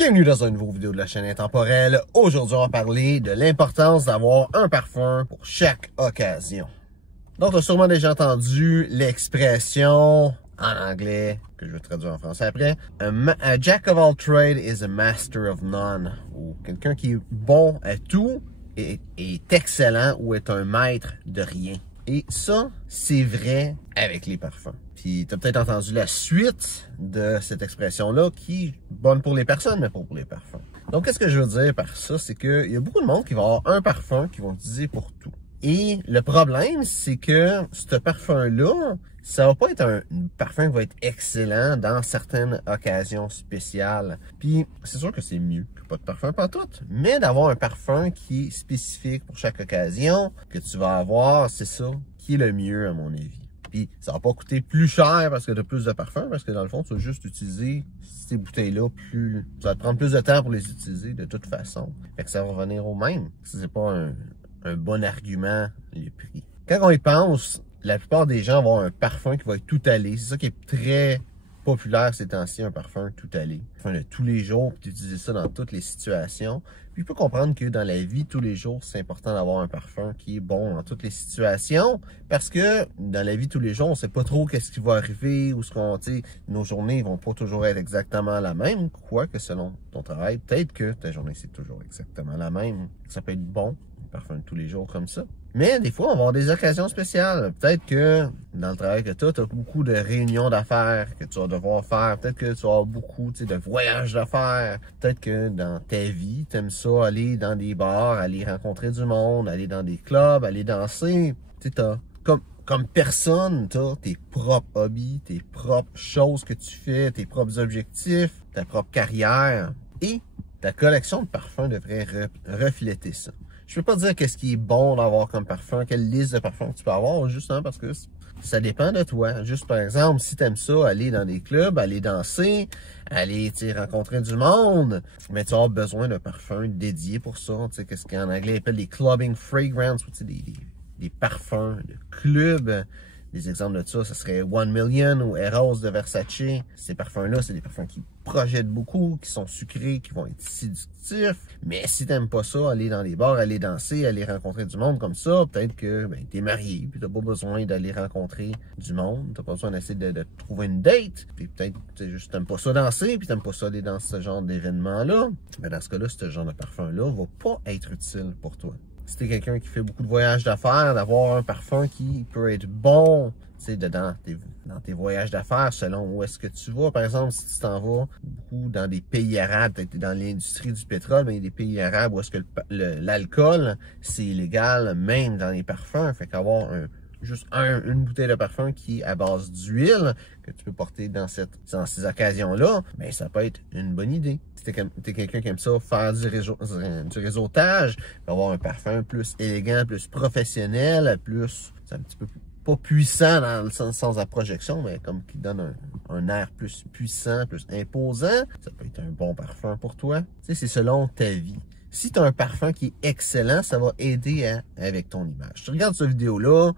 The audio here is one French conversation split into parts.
Bienvenue dans une nouvelle vidéo de la chaîne Intemporelle. Aujourd'hui, on va parler de l'importance d'avoir un parfum pour chaque occasion. Donc, tu as sûrement déjà entendu l'expression en anglais, que je vais traduire en français après, a jack of all trades is a master of none. Ou quelqu'un qui est bon à tout est excellent ou est un maître de rien. Et ça, c'est vrai avec les parfums. Puis tu as peut-être entendu la suite de cette expression-là qui est bonne pour les personnes, mais pas pour les parfums. Donc, qu'est-ce que je veux dire par ça? C'est qu'il y a beaucoup de monde qui va avoir un parfum qu'ils vont utiliser pour tout. Et le problème, c'est que ce parfum-là, ça va pas être un parfum qui va être excellent dans certaines occasions spéciales. Puis, c'est sûr que c'est mieux que pas de parfum pantoute, mais d'avoir un parfum qui est spécifique pour chaque occasion que tu vas avoir, c'est ça qui est le mieux à mon avis. Puis, ça va pas coûter plus cher parce que tu as plus de parfum, parce que dans le fond, tu vas juste utiliser ces bouteilles-là plus... Ça va te prendre plus de temps pour les utiliser de toute façon. Fait que ça va revenir au même. C'est pas un bon argument, les prix. Quand on y pense, la plupart des gens vont avoir un parfum qui va être tout allé. C'est ça qui est très populaire ces temps-ci, un parfum tout allé. Enfin, de tous les jours, puis d'utiliser ça dans toutes les situations. Puis, il faut comprendre que dans la vie, tous les jours, c'est important d'avoir un parfum qui est bon dans toutes les situations. Parce que dans la vie, tous les jours, on sait pas trop qu'est-ce qui va arriver ou ce qu'on, tu sais, nos journées vont pas toujours être exactement la même. Quoique, selon ton travail, peut-être que ta journée, c'est toujours exactement la même. Ça peut être bon, un parfum de tous les jours comme ça. Mais des fois, on va avoir des occasions spéciales. Peut-être que dans le travail que tu as beaucoup de réunions d'affaires que tu vas devoir faire. Peut-être que tu vas avoir beaucoup de voyages d'affaires. Peut-être que dans ta vie, tu aimes ça, aller dans des bars, aller rencontrer du monde, aller dans des clubs, aller danser. Tu sais, comme personne, tu as tes propres hobbies, tes propres choses que tu fais, tes propres objectifs, ta propre carrière. Et ta collection de parfums devrait refléter ça. Je peux pas dire qu'est-ce qui est bon d'avoir comme parfum, quelle liste de parfums que tu peux avoir, justement parce que ça dépend de toi. Juste par exemple, si tu aimes ça, aller dans des clubs, aller danser, aller rencontrer du monde, mais tu as besoin d'un parfum dédié pour ça. Tu sais, qu'est-ce qu'en anglais appelle des clubbing fragrances, des parfums de club. Des exemples de ça serait One Million ou Eros de Versace. Ces parfums-là, c'est des parfums qui projettent beaucoup, qui sont sucrés, qui vont être séductifs. Mais si t'aimes pas ça, aller dans les bars, aller danser, aller rencontrer du monde comme ça, peut-être que t'es marié, puis t'as pas besoin d'aller rencontrer du monde. T'as pas besoin d'essayer de trouver une date. Puis peut-être que juste t'aimes pas ça danser, puis t'aimes pas ça aller dans ce genre d'événement-là. Mais dans ce cas-là, ce genre de parfum-là va pas être utile pour toi. Si t'es quelqu'un qui fait beaucoup de voyages d'affaires, d'avoir un parfum qui peut être bon, tu sais, dans tes voyages d'affaires, selon où est-ce que tu vas. Par exemple, si tu t'en vas beaucoup dans des pays arabes, peut-être dans l'industrie du pétrole, mais il y a des pays arabes où est-ce que l'alcool, c'est illégal, même dans les parfums. Fait qu'avoir juste une bouteille de parfum qui est à base d'huile que tu peux porter dans ces occasions-là, ben ça peut être une bonne idée. Si t'es quelqu'un qui aime ça, faire du réseautage, avoir un parfum plus élégant, plus professionnel, plus, c'est un petit peu pas puissant dans le sens de la projection, mais comme qui donne un air plus puissant, plus imposant, ça peut être un bon parfum pour toi. Tu sais, c'est selon ta vie. Si tu as un parfum qui est excellent, ça va aider avec ton image. Tu regardes cette vidéo-là,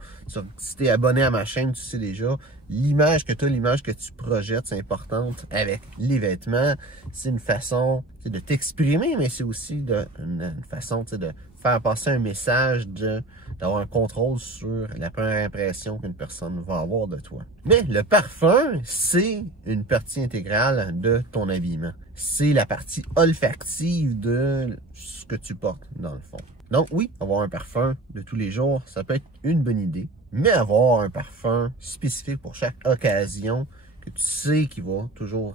si tu es abonné à ma chaîne, tu sais déjà, l'image que tu as, l'image que tu projettes, c'est importante avec les vêtements. C'est une façon de t'exprimer, mais c'est aussi une façon de faire passer un message, d'avoir un contrôle sur la première impression qu'une personne va avoir de toi. Mais le parfum, c'est une partie intégrale de ton habillement. C'est la partie olfactive de ce que tu portes, dans le fond. Donc oui, avoir un parfum de tous les jours, ça peut être une bonne idée. Mais avoir un parfum spécifique pour chaque occasion, que tu sais qu'il va toujours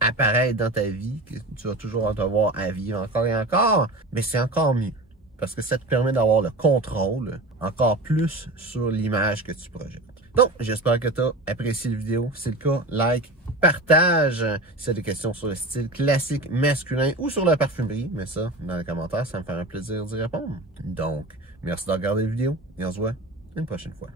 apparaître dans ta vie, que tu vas toujours devoir à vivre encore et encore, mais c'est encore mieux. Parce que ça te permet d'avoir le contrôle encore plus sur l'image que tu projettes. Donc, j'espère que tu as apprécié la vidéo. Si c'est le cas, like, partage. Si tu as des questions sur le style classique masculin ou sur la parfumerie, mets ça dans les commentaires, ça me ferait un plaisir d'y répondre. Donc, merci de regarder la vidéo et on se voit une prochaine fois.